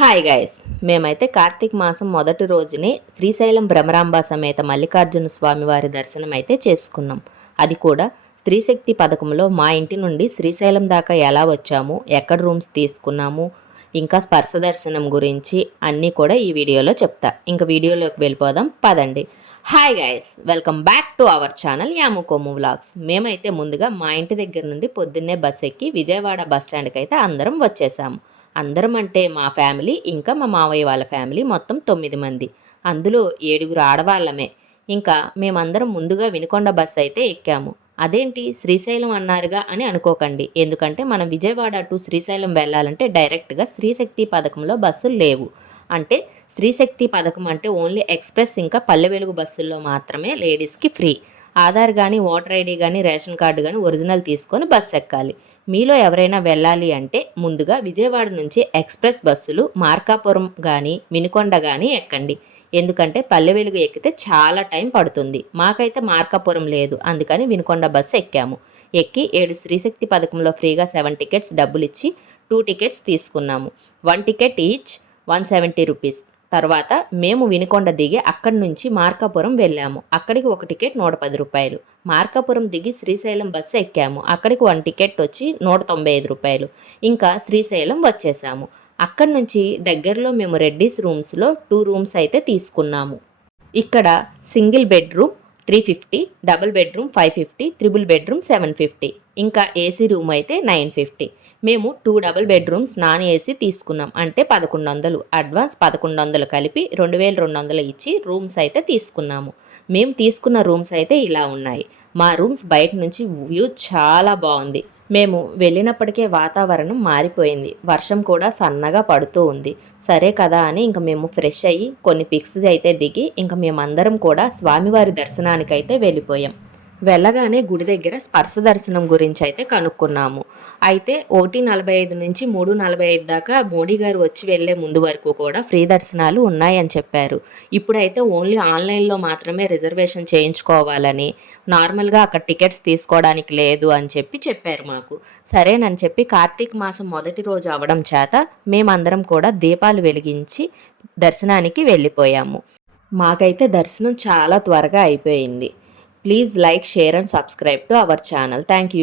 Hi guys మేమైతే కార్తీక మాసం మొదటి రోజునే శ్రీశైలం భ్రమరాంబ సమేత మల్లికార్జున స్వామి వారి దర్శనం అయితే చేసుకున్నాం అది కూడా స్త్రీశక్తి పథకంలో మా ఇంటి నుండి శ్రీశైలం దాకా ఎలా వచ్చాము ఎక్కడ రూమ్స్ తీసుకున్నాము ఇంకా స్పర్శ దర్శనం గురించి అన్నీ కూడా ఈ వీడియోలో చెప్తా ఇంకా వీడియోలోకి వెళ్ళిపోదాం పదండి hi guys welcome back to our channel యాముకోము vlogs మేమైతే ముందుగా మా ఇంటి దగ్గర నుండి పొద్దున్నే బస్ ఎక్కి విజయవాడ బస్ స్టాండ్కి అయితే అందరం వచ్చేసాము అందరం అంటే మా ఫ్యామిలీ ఇంకా మా మావయ్య వాళ్ళ ఫ్యామిలీ మొత్తం తొమ్మిది మంది అందులో ఏడుగురు ఆడవాళ్ళమే ఇంకా మేమందరం ముందుగా వినుకొండ బస్సు అయితే ఎక్కాము అదేంటి శ్రీశైలం అన్నారుగా అని అనుకోకండి ఎందుకంటే మనం విజయవాడ టు శ్రీశైలం వెళ్ళాలంటే డైరెక్ట్గా స్త్రీశక్తి పథకంలో బస్సులు లేవు అంటే స్త్రీశక్తి పథకం అంటే ఓన్లీ ఎక్స్ప్రెస్ ఇంకా పల్లె వెలుగు బస్సుల్లో మాత్రమే లేడీస్కి ఫ్రీ ఆధార్ కానీ ఓటర్ ఐడి కానీ రేషన్ కార్డు కానీ ఒరిజినల్ తీసుకొని బస్సు ఎక్కాలి మీలో ఎవరైనా వెళ్ళాలి అంటే ముందుగా విజయవాడ నుంచి ఎక్స్ప్రెస్ బస్సులు మార్కాపురం కానీ మినికొండ కానీ ఎక్కండి ఎందుకంటే పల్లె వెలుగు ఎక్కితే చాలా టైం పడుతుంది మాకైతే మార్కాపురం లేదు అందుకని వినుకొండ బస్సు ఎక్కాము ఎక్కి ఏడు శ్రీశక్తి పథకంలో ఫ్రీగా సెవెన్ టికెట్స్ డబ్బులు ఇచ్చి టూ టికెట్స్ తీసుకున్నాము one ticket each one seventy rupees తర్వాత మేము వినుకొండ దిగి అక్కడి నుంచి మార్కాపురం వెళ్ళాము అక్కడికి ఒక టికెట్ నూట పది రూపాయలు మార్కాపురం దిగి శ్రీశైలం బస్సు ఎక్కాము అక్కడికి వన్ టికెట్ వచ్చి నూట తొంభై ఐదు రూపాయలు ఇంకా శ్రీశైలం వచ్చేసాము అక్కడి నుంచి దగ్గరలో మేము రెడ్డీస్ రూమ్స్లో టూ రూమ్స్ అయితే తీసుకున్నాము ఇక్కడ single bedroom three fifty double bedroom five fifty triple bedroom seven fifty ఇంకా ఏసీ రూమ్ అయితే నైన్ ఫిఫ్టీ మేము two double bedrooms non AC తీసుకున్నాం అంటే పదకొండు వందలు అడ్వాన్స్ పదకొండు వందలు కలిపి రెండు వేల రెండు వందలు ఇచ్చి రూమ్స్ అయితే తీసుకున్నాము మేము తీసుకున్న రూమ్స్ అయితే ఇలా ఉన్నాయి మా రూమ్స్ బయట నుంచి వ్యూ చాలా బాగుంది మేము వెళ్ళినప్పటికే వాతావరణం మారిపోయింది వర్షం కూడా సన్నగా పడుతూ ఉంది సరే కదా అని ఇంకా మేము ఫ్రెష్ అయ్యి కొన్ని పిక్స్ అయితే దిగి ఇంక మేమందరం కూడా స్వామివారి దర్శనానికైతే వెళ్ళిపోయాం వెళ్ళగానే గుడి దగ్గర స్పర్శ దర్శనం గురించి అయితే కనుక్కున్నాము అయితే ఒకటి నలభై ఐదు నుంచి మూడు నలభై ఐదు దాకా మోడీ గారు వచ్చి వెళ్లే ముందు వరకు కూడా ఫ్రీ దర్శనాలు ఉన్నాయని చెప్పారు ఇప్పుడైతే ఓన్లీ ఆన్లైన్లో మాత్రమే రిజర్వేషన్ చేయించుకోవాలని నార్మల్గా అక్కడ టికెట్స్ తీసుకోవడానికి లేదు అని చెప్పి చెప్పారు మాకు సరేనని చెప్పి కార్తీక మాసం మొదటి రోజు అవడం చేత మేమందరం కూడా దీపాలు వెలిగించి దర్శనానికి వెళ్ళిపోయాము మాకైతే దర్శనం చాలా త్వరగా అయిపోయింది Please like, share and subscribe to our channel. Thank you.